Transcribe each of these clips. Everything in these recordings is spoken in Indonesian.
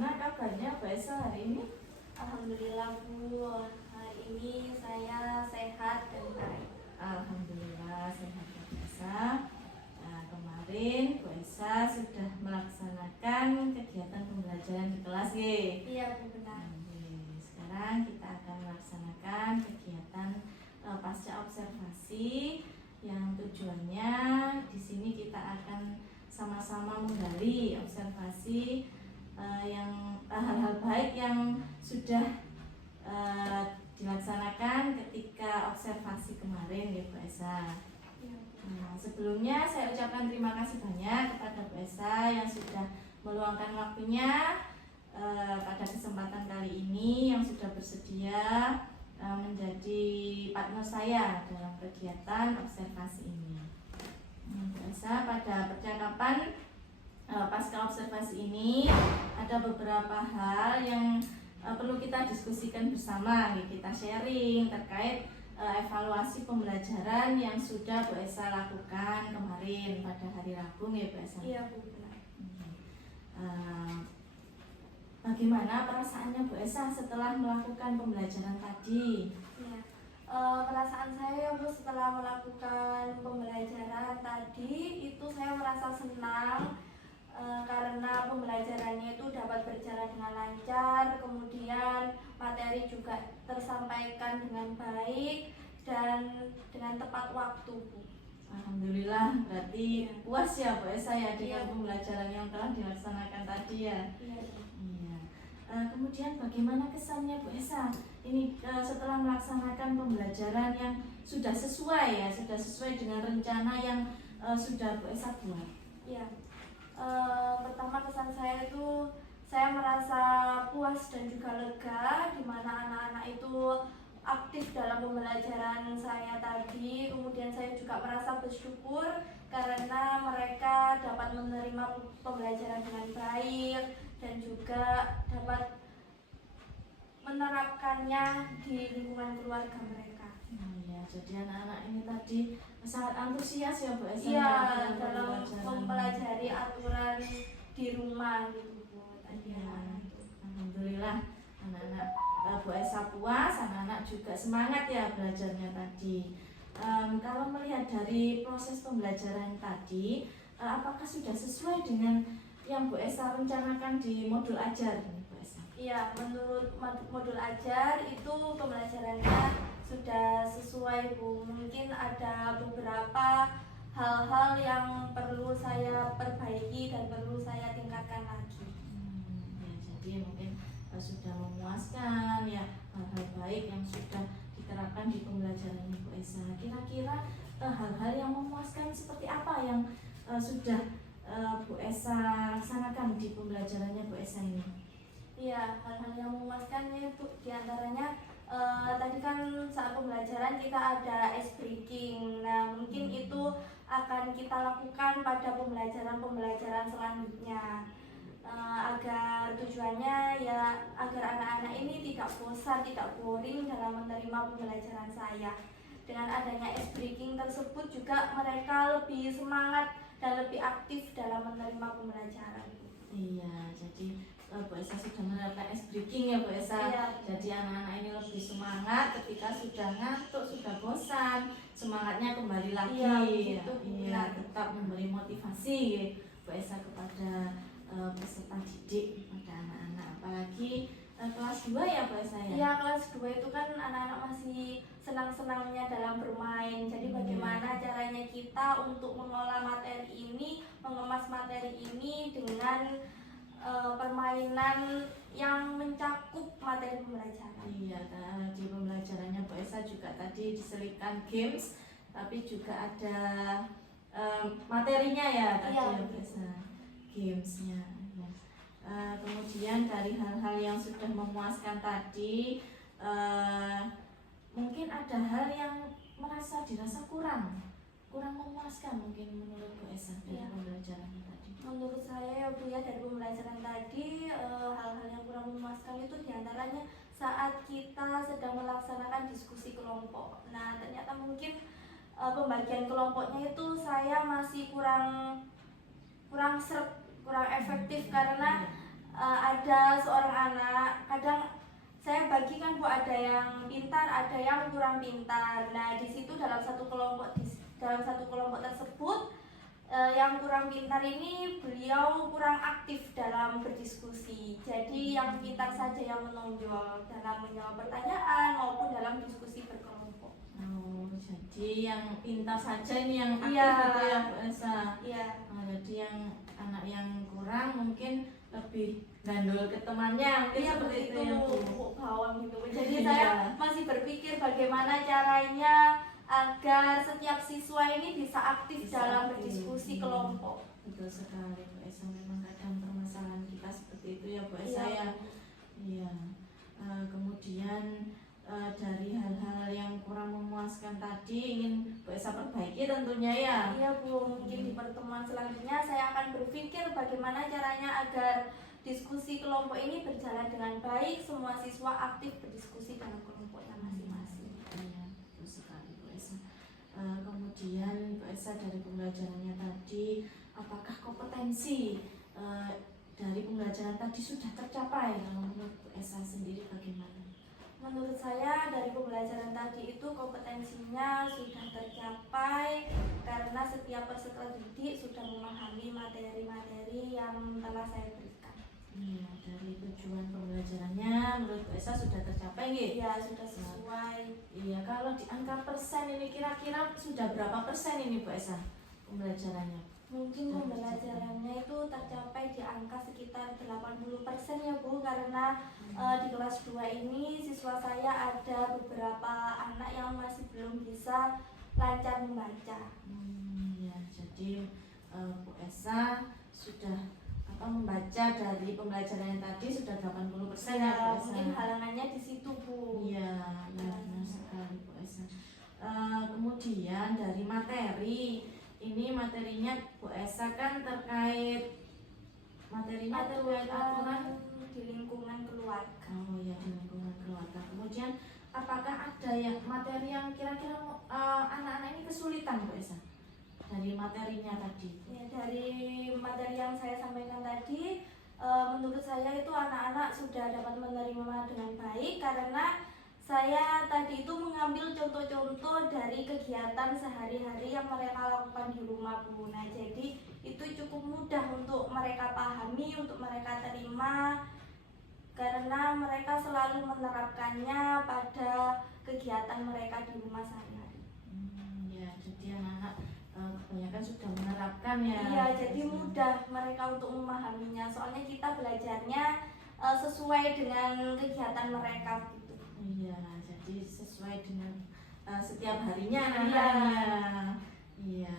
Bagaimana kabarnya Bu Esa hari ini? Alhamdulillah Bu, hari ini saya sehat dan baik. Alhamdulillah sehat Bu Esa. Nah, kemarin Bu Esa sudah melaksanakan kegiatan pembelajaran di kelas ya? Iya Bu, benar. Sekarang kita akan melaksanakan kegiatan pasca observasi yang tujuannya di sini kita akan sama-sama menggali observasi yang hal-hal baik yang sudah dilaksanakan ketika observasi kemarin ya Bu Esa. Nah, sebelumnya saya ucapkan terima kasih banyak kepada Bu Esa yang sudah meluangkan waktunya pada kesempatan kali ini, yang sudah bersedia menjadi partner saya dalam kegiatan observasi ini. Bu Esa, pada percakapan pasca observasi ini ada beberapa hal yang perlu kita diskusikan bersama, kita sharing terkait evaluasi pembelajaran yang sudah Bu Esa lakukan kemarin pada hari Rabu ya Bu Esa. Iya Bu, benar. Bagaimana perasaannya Bu Esa setelah melakukan pembelajaran tadi? Ya. Perasaan saya Bu setelah melakukan pembelajaran tadi itu saya merasa senang karena pembelajarannya itu dapat berjalan dengan lancar, kemudian materi juga tersampaikan dengan baik dan dengan tepat waktu Bu. Alhamdulillah, berarti puas ya Bu Esa ya dengan pembelajaran yang telah dilaksanakan tadi ya. Iya. Kemudian bagaimana kesannya Bu Esa ini setelah melaksanakan pembelajaran yang sudah sesuai dengan rencana yang sudah Bu Esa buat? Iya. Pertama kesan saya itu saya merasa puas dan juga lega di mana anak-anak itu aktif dalam pembelajaran saya tadi. Kemudian saya juga merasa bersyukur karena mereka dapat menerima pembelajaran dengan baik dan juga dapat menerapkannya di lingkungan keluarga mereka. Ya, jadi anak-anak ini tadi sangat antusias ya Bu Esa. Iya, dalam mempelajari aturan di rumah gitu Bu. Ya, alhamdulillah anak-anak Bu Esa puas, anak-anak juga semangat ya belajarnya tadi. Kalau melihat dari proses pembelajaran tadi, apakah sudah sesuai dengan yang Bu Esa rencanakan di modul ajar Bu Esa? Iya, menurut modul ajar itu pembelajarannya sudah sesuai Bu. Mungkin ada beberapa hal-hal yang perlu saya perbaiki dan perlu saya tingkatkan lagi. Ya, jadi mungkin sudah memuaskan ya hal-hal baik yang sudah diterapkan di pembelajaran Bu Esa. Kira-kira hal-hal yang memuaskan seperti apa yang sudah Bu Esa laksanakan di pembelajarannya Bu Esa ini? Iya, hal-hal yang memuaskan itu diantaranya tadi kan saat pembelajaran kita ada ice breaking. Nah, mungkin itu akan kita lakukan pada pembelajaran selanjutnya agar tujuannya ya agar anak-anak ini tidak bosan, tidak boring dalam menerima pembelajaran saya. Dengan adanya ice breaking tersebut juga mereka lebih semangat dan lebih aktif dalam menerima pembelajaran. Iya, jadi Bu Esa sudah menerapkan ice breaking ya Bu Esa. Iya. Jadi anak-anak ini lebih semangat ketika sudah ngantuk, sudah bosan, semangatnya kembali lagi. Iya, tetap memberi motivasi ya, Bu Esa kepada peserta didik, kepada anak-anak, apalagi kelas 2 ya Bu Esa ya? Iya, kelas 2 itu kan anak-anak masih senang-senangnya dalam bermain. Jadi bagaimana caranya kita untuk mengolah materi ini, mengemas materi ini dengan permainan yang mencakup materi pembelajaran. Iya, di pembelajarannya Bu Esa juga tadi diselipkan games, tapi juga ada materinya ya tadi ya Bu Esa, gamesnya. Kemudian dari hal-hal yang sudah memuaskan tadi, mungkin ada hal yang dirasa kurang memuaskan mungkin menurut Bu Esa dari pembelajaran tadi. Menurut saya ya Bu ya, dari pembelajaran tadi hal-hal yang kurang memuaskan itu diantaranya saat kita sedang melaksanakan diskusi kelompok. Nah, ternyata mungkin pembagian kelompoknya itu saya masih kurang efektif karena ada seorang anak, kadang saya bagikan Bu, ada yang pintar, ada yang kurang pintar. Nah, di situ dalam satu kelompok tersebut yang kurang pintar ini beliau kurang aktif dalam berdiskusi. Jadi yang pintar saja yang menonjol dalam menjawab pertanyaan maupun dalam diskusi berkelompok. Oh, jadi yang pintar saja ini yang aktif Iya. gitu ya Bu Esa. Iya. Nah, jadi yang anak yang kurang mungkin lebih gandul ke temannya, mungkin Iya, seperti itu ya Bu. bawang gitu. Jadi Iya. saya masih berpikir bagaimana caranya agar setiap siswa ini bisa aktif Bisa dalam aktif. berdiskusi kelompok. Betul sekali Bu Esa, memang kadang permasalahan kita seperti itu ya Bu Esa ya. Iya. Kemudian dari hal-hal yang kurang memuaskan tadi ingin Bu Esa perbaiki tentunya ya. Iya Bu, mungkin di pertemuan selanjutnya saya akan berpikir bagaimana caranya agar diskusi kelompok ini berjalan dengan baik, semua siswa aktif berdiskusi dalam kelompoknya masing-masing. Iya, betul sekali Bu Esa. Kemudian Bu Esa dari pembelajarannya tadi, apakah kompetensi dari pembelajaran tadi sudah tercapai? Kalau menurut Bu Esa sendiri bagaimana? Menurut saya dari pembelajaran tadi itu kompetensinya sudah tercapai karena setiap peserta didik sudah memahami materi-materi yang telah saya berikan. Iya, dari tujuan pembelajarannya menurut Bu Esa sudah tercapai nggih? Iya, sudah sesuai. Iya, kalau di angka persen ini kira-kira sudah berapa persen ini Bu Esa pembelajarannya? Mungkin pembelajarannya itu tercapai di angka sekitar 80% ya Bu, karena di kelas 2 ini siswa saya ada beberapa anak yang masih belum bisa lancar membaca. Ya, jadi Bu Esa sudah membaca dari pembelajaran yang tadi sudah 80% ya Bu Esa. Mungkin halangannya di situ Bu. Iya, benar sekali Bu Esa. Kemudian dari materi, ini materinya Bu Esa kan terkait aturan di lingkungan keluarga. Oh iya, di lingkungan keluarga. Kemudian apakah ada yang materi yang kira-kira anak-anak ini kesulitan Bu Esa dari materinya tadi? Ya, dari materi yang saya sampaikan tadi, menurut saya itu anak-anak sudah dapat menerima dengan baik karena saya tadi itu mengambil contoh-contoh dari kegiatan sehari-hari yang mereka lakukan di rumah Bu. Nah, jadi itu cukup mudah untuk mereka pahami, untuk mereka terima karena mereka selalu menerapkannya pada kegiatan mereka di rumah sehari-hari. Ya, jadi anak-anak kebanyakan sudah menerapkan ya. Iya, jadi mudah mereka untuk memahaminya. Soalnya kita belajarnya sesuai dengan kegiatan mereka gitu. Iya, jadi sesuai dengan setiap harinya anak-anaknya. Iya.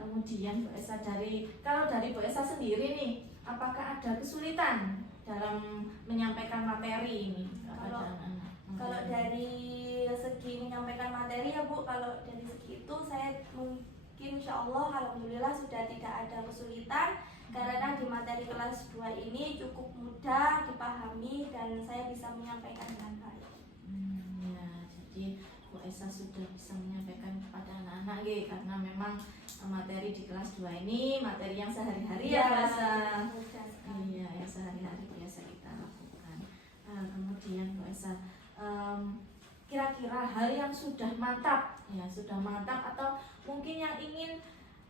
Kemudian Bu Esa kalau dari Bu Esa sendiri nih, apakah ada kesulitan dalam menyampaikan materi ini kepada anak-anak? Kalau dari segi menyampaikan materi ya Bu, kalau dari segi itu saya mungkin insya Allah alhamdulillah sudah tidak ada kesulitan karena di materi kelas 2 ini cukup mudah dipahami dan saya bisa menyampaikan dengan baik. Ya, jadi Bu Esa sudah bisa menyampaikan kepada anak-anak karena memang materi di kelas 2 ini materi yang sehari-hari ya Bu Esa. Iya, yang sehari-hari biasa kita lakukan. Kemudian Bu Esa, kira-kira hal yang sudah mantap atau mungkin yang ingin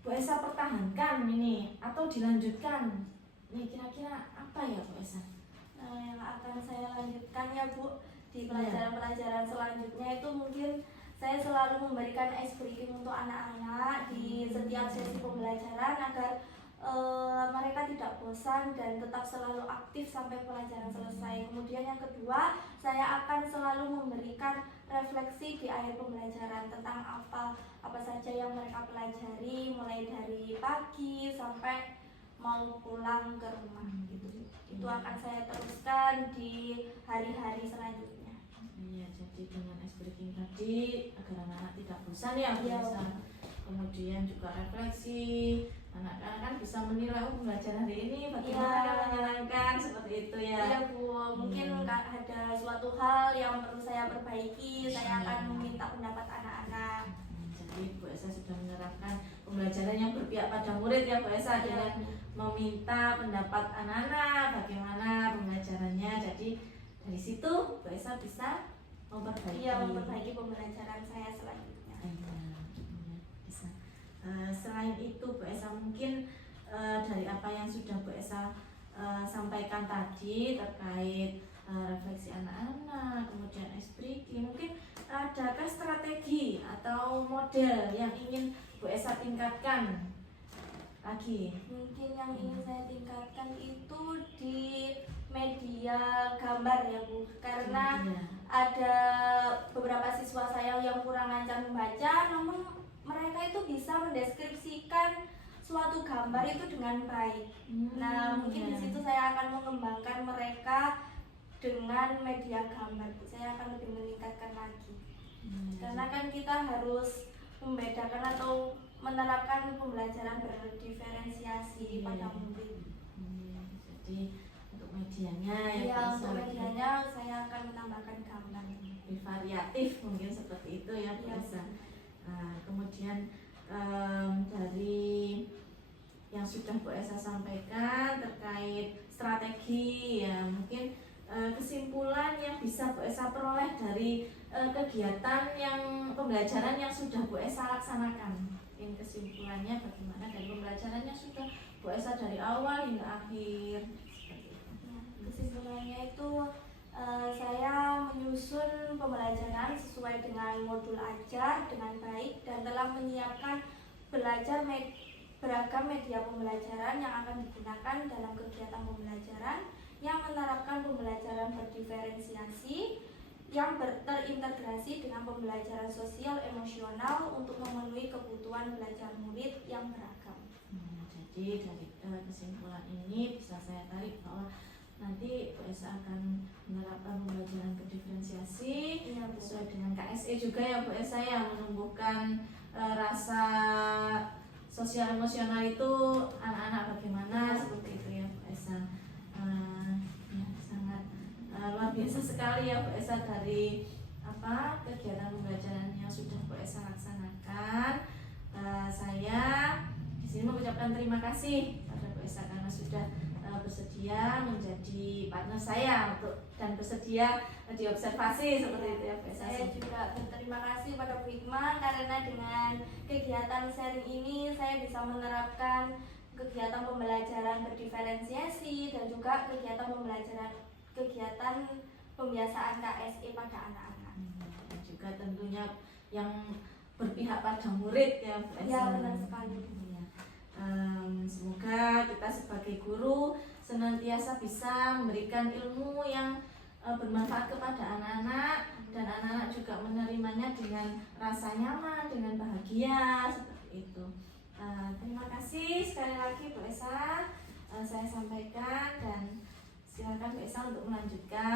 Bu Esa pertahankan ini atau dilanjutkan, ini kira-kira apa ya Bu Esa? Nah, yang akan saya lanjutkan ya Bu di pelajaran-pelajaran selanjutnya itu mungkin saya selalu memberikan ice breaking untuk anak-anak di setiap sesi pembelajaran agar mereka tidak bosan dan tetap selalu aktif sampai pelajaran selesai. Kemudian yang kedua, saya akan selalu memberikan refleksi di akhir pembelajaran tentang apa saja yang mereka pelajari mulai dari pagi sampai mau pulang ke rumah gitu. Itu akan saya teruskan di hari-hari selanjutnya. Iya, jadi dengan ice breaking tadi agar anak-anak tidak bosan ya Bu Esa. Kemudian juga refleksi, anak-anak kan bisa menilai pembelajaran hari ini bagaimana menyenangkan seperti itu ya. Iya Bu, mungkin ada suatu hal yang perlu saya perbaiki, saya akan meminta pendapat anak-anak. Jadi Bu Esa sudah menerapkan pembelajaran yang berpihak pada murid ya Bu Esa dengan meminta pendapat anak-anak bagaimana pembelajarannya. Jadi dari situ Bu Esa bisa memperbaiki. Iya, memperbaiki pembelajaran saya selanjutnya. Bisa. Selain itu Bu Esa mungkin dari apa yang sudah Bu Esa sampaikan tadi terkait refleksi anak-anak, kemudian ice breaking, mungkin adakah strategi atau model yang ingin Bu Esa tingkatkan lagi? Mungkin yang ingin saya tingkatkan itu di media gambar ya Bu, karena ada beberapa siswa saya yang kurang lancar membaca, namun mereka itu bisa mendeskripsikan suatu gambar itu dengan baik. Nah, mungkin di situ saya akan mengembangkan mereka dengan media gambar. Saya akan lebih meningkatkan lagi. Karena kan kita harus membedakan atau menerapkan pembelajaran berdiferensiasi pada murid. Jadi untuk medianya Ya, bisa untuk medianya saya akan menambahkan gambar. lebih variatif mungkin seperti itu ya Bu Esa. Kemudian dari yang sudah Bu Esa sampaikan terkait strategi ya, mungkin kesimpulan yang bisa Bu Esa peroleh dari kegiatan yang pembelajaran yang sudah Bu Esa laksanakan. Mungkin kesimpulannya bagaimana dari pembelajaran yang sudah Bu Esa dari awal hingga akhir. Kesimpulannya itu saya menyusun pembelajaran sesuai dengan modul ajar dengan baik dan telah menyiapkan beragam media pembelajaran yang akan digunakan dalam kegiatan pembelajaran yang menerapkan pembelajaran berdiferensiasi yang terintegrasi dengan pembelajaran sosial emosional untuk memenuhi kebutuhan belajar murid yang beragam. Jadi dari kesimpulan ini bisa saya tarik bahwa nanti Bu Esa akan menerapkan pembelajaran berdiferensiasi sesuai dengan KSE juga ya Bu Esa ya, menumbuhkan rasa sosial emosional itu anak-anak bagaimana seperti itu ya Bu Esa. Ya, sangat luar biasa sekali ya Bu Esa dari kegiatan pembelajaran yang sudah Bu Esa laksanakan. Saya di sini mengucapkan terima kasih pada Bu Esa karena sudah bersedia menjadi partner saya dan bersedia diobservasi seperti itu ya Bu Esa. Saya juga berterima kasih pada Bu Hikmah karena dengan kegiatan sharing ini saya bisa menerapkan kegiatan pembelajaran berdiferensiasi dan juga kegiatan pembiasaan KSE pada anak-anak. Dan juga tentunya yang berpihak pada murid ya Bu Esa. Ya, benar sekali. Semoga kita sebagai guru senantiasa bisa memberikan ilmu yang bermanfaat kepada anak-anak dan anak-anak juga menerimanya dengan rasa nyaman, dengan bahagia seperti itu. Terima kasih sekali lagi Bu Esa, saya sampaikan dan silakan Bu Esa untuk melanjutkan.